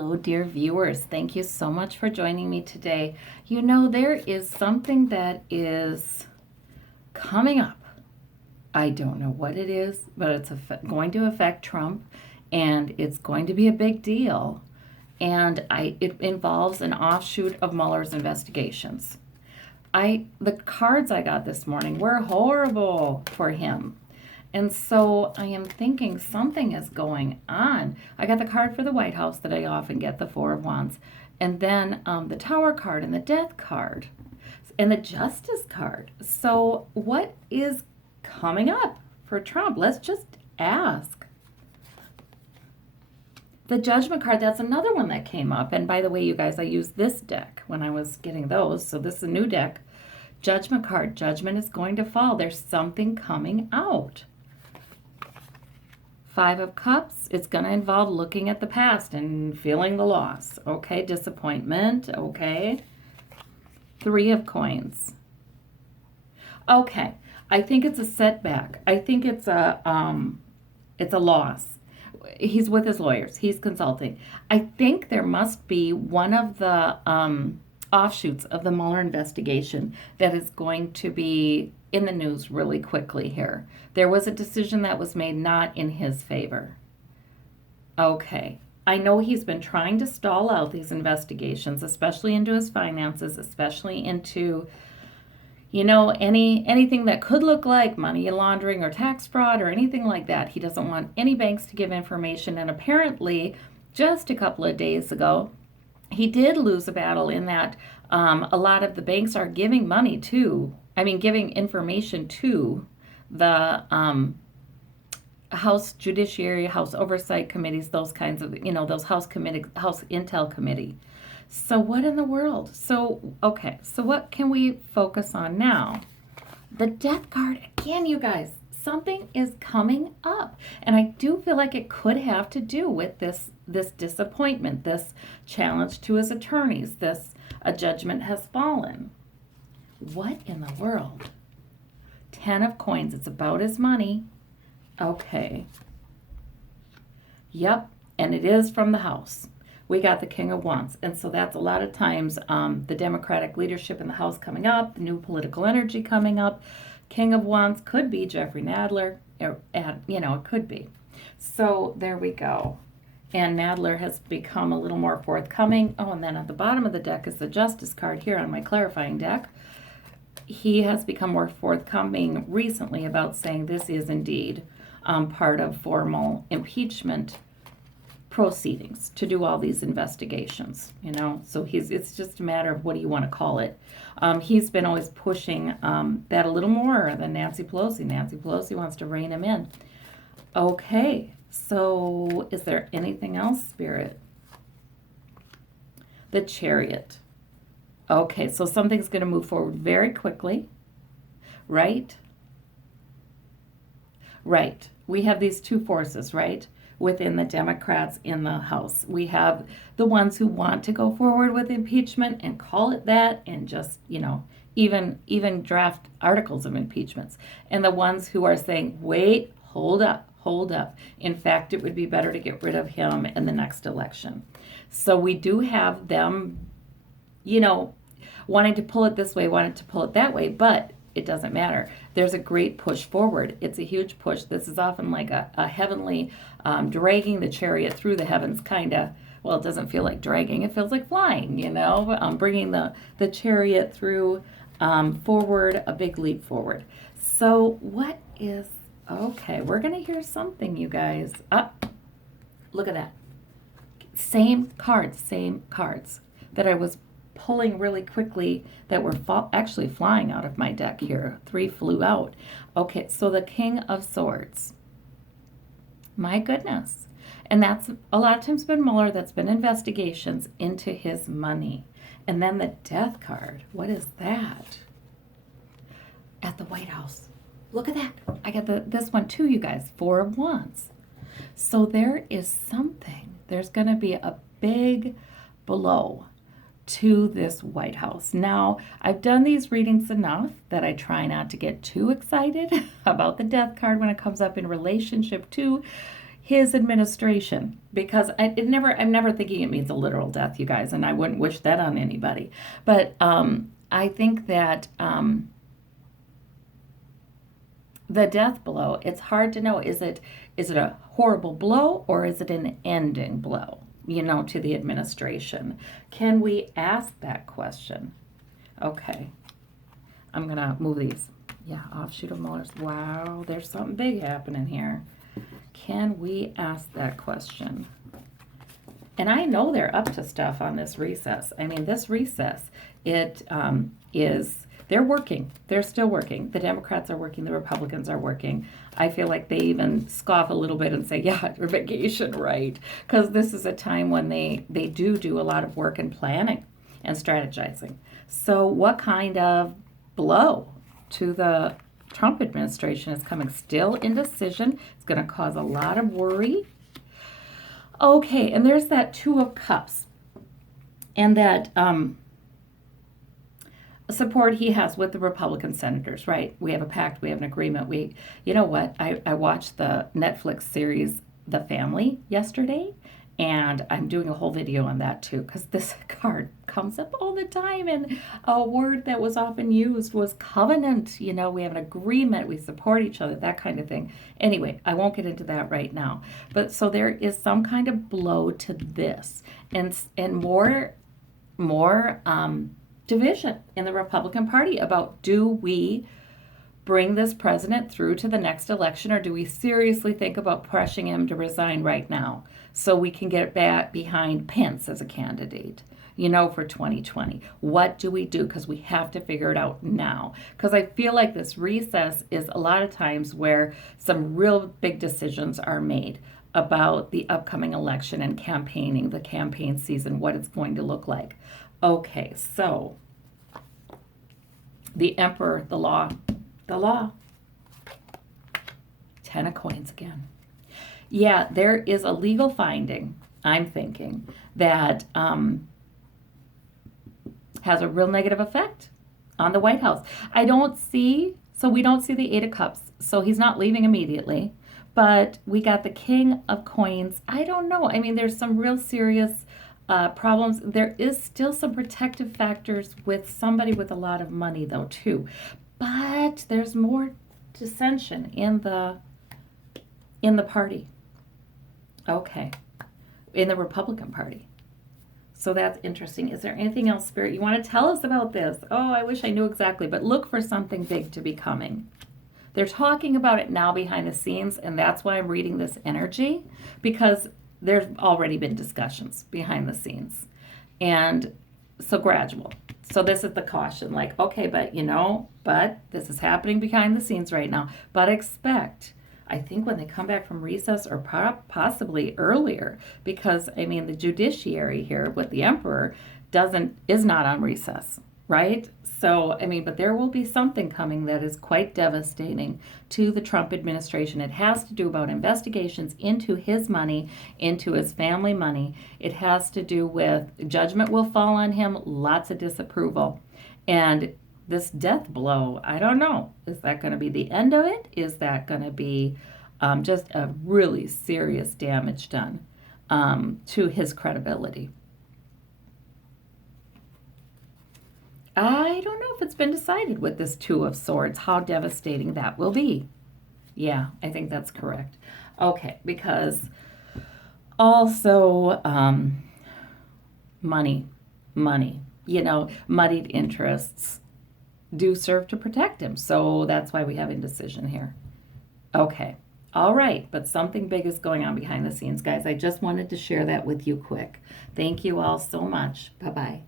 Hello, dear viewers. Thank you so much for joining me today. You know, there is something that is coming up. I don't know what it is, but it's going to affect Trump, and it's going to be a big deal. And it involves an offshoot of Mueller's investigations. The cards I got this morning were horrible for him. And so I am thinking something is going on. I got the card for the White House that I often get, the Four of Wands, and then the Tower card and the Death card and the Justice card. So what is coming up for Trump? Let's just ask. The Judgment card, that's another one that came up. And by the way, you guys, I used this deck when I was getting those. So this is a new deck. Judgment card, judgment is going to fall. There's something coming out. Five of Cups, it's going to involve looking at the past and feeling the loss. Okay, disappointment. Okay. Three of Coins. Okay, I think it's a setback. I think it's a loss. He's with his lawyers. He's consulting. I think there must be one of the offshoots of the Mueller investigation that is going to be in the news really quickly here. There was a decision that was made not in his favor. Okay. I know he's been trying to stall out these investigations, especially into his finances, especially into, you know, anything that could look like money laundering or tax fraud or anything like that. He doesn't want any banks to give information. And apparently, just a couple of days ago, he did lose a battle in that a lot of the banks are giving giving information to the House Judiciary, House Oversight Committees, those kinds of, those House Intel Committee. So what in the world? So what can we focus on now? The Death card, again, you guys, something is coming up. And I do feel like it could have to do with this disappointment, this challenge to his attorneys, a judgment has fallen. What in the world? 10 of Coins, it's about his money. Okay. Yep, and it is from the House. We got the King of Wands. And so that's a lot of times the Democratic leadership in the House coming up, the new political energy coming up. King of Wands could be Jeffrey Nadler. It could be. So there we go. And Nadler has become a little more forthcoming. Oh, and then at the bottom of the deck is the Justice card here on my clarifying deck. He has become more forthcoming recently about saying this is indeed part of formal impeachment proceedings to do all these investigations, So it's just a matter of what do you want to call it. He's been always pushing that a little more than Nancy Pelosi. Nancy Pelosi wants to rein him in. Okay, so is there anything else, Spirit? The Chariot. Okay, so something's going to move forward very quickly, right? Right. We have these two forces, right? Within the Democrats in the House. We have the ones who want to go forward with impeachment and call it that and just, even draft articles of impeachments. And the ones who are saying, wait, hold up. In fact, it would be better to get rid of him in the next election. So we do have them, wanting to pull it this way, wanting to pull it that way, but it doesn't matter. There's a great push forward. It's a huge push. This is often like a heavenly dragging the chariot through the heavens, kind of. Well, it doesn't feel like dragging. It feels like flying, bringing the chariot through forward, a big leap forward. So okay, we're going to hear something, you guys. Look at that. Same cards that I was pulling really quickly that were actually flying out of my deck here. 3 flew out. Okay, so the King of Swords. My goodness. And that's a lot of times been Mueller. That's been investigations into his money. And then the Death card. What is that? At the White House. Look at that. I got this one too, you guys. 4 of Wands. So there is something. There's going to be a big blow to this White House. Now, I've done these readings enough that I try not to get too excited about the Death card when it comes up in relationship to his administration, because I'm never thinking it means a literal death, you guys, and I wouldn't wish that on anybody. But I think that the death blow, it's hard to know. Is it a horrible blow, or is it an ending blow, to the administration? Can we ask that question? Okay, I'm going to move these. Yeah, offshoot of Mueller's. Wow, there's something big happening here. Can we ask that question? And I know they're up to stuff on this recess. I mean, this recess, they're working. They're still working. The Democrats are working. The Republicans are working. I feel like they even scoff a little bit and say, yeah, your vacation, right? Because this is a time when they do a lot of work and planning and strategizing. So what kind of blow to the Trump administration is coming? Still indecision. It's going to cause a lot of worry. Okay, and there's that Two of Cups and that support he has with the Republican senators, right? We have a pact, we have an agreement. You know what? I watched the Netflix series The Family yesterday, and I'm doing a whole video on that too, because this card comes up all the time, and a word that was often used was covenant. We have an agreement, we support each other, that kind of thing. Anyway, I won't get into that right now. But so there is some kind of blow to this, and more division in the Republican Party about, do we bring this president through to the next election, or do we seriously think about pressuring him to resign right now so we can get back behind Pence as a candidate, for 2020? What do we do? Because we have to figure it out now. Because I feel like this recess is a lot of times where some real big decisions are made about the upcoming election and campaigning, the campaign season, what it's going to look like. Okay, so the Emperor, the law. 10 of coins again. Yeah, there is a legal finding, I'm thinking, that has a real negative effect on the White House. We don't see the Eight of Cups, so he's not leaving immediately. But we got the King of Coins. I don't know. I mean, there's some real serious problems. There is still some protective factors with somebody with a lot of money, though, too. But there's more dissension in the party. Okay, in the Republican Party. So that's interesting. Is there anything else, Spirit, you want to tell us about this? Oh, I wish I knew exactly, but look for something big to be coming. They're talking about it now behind the scenes, and that's why I'm reading this energy, because there's already been discussions behind the scenes. And so gradual. So this is the caution, like, okay, but this is happening behind the scenes right now. But expect, I think, when they come back from recess, or possibly earlier, because the judiciary here with the Emperor is not on recess, right? So, but there will be something coming that is quite devastating to the Trump administration. It has to do about investigations into his money, into his family money. It has to do with judgment will fall on him, lots of disapproval. And this death blow, I don't know. Is that going to be the end of it? Is that going to be just a really serious damage done to his credibility? I don't know if it's been decided with this Two of Swords how devastating that will be. Yeah, I think that's correct. Okay, because also money, muddied interests do serve to protect him. So that's why we have indecision here. Okay, all right, but something big is going on behind the scenes, guys. I just wanted to share that with you quick. Thank you all so much. Bye-bye.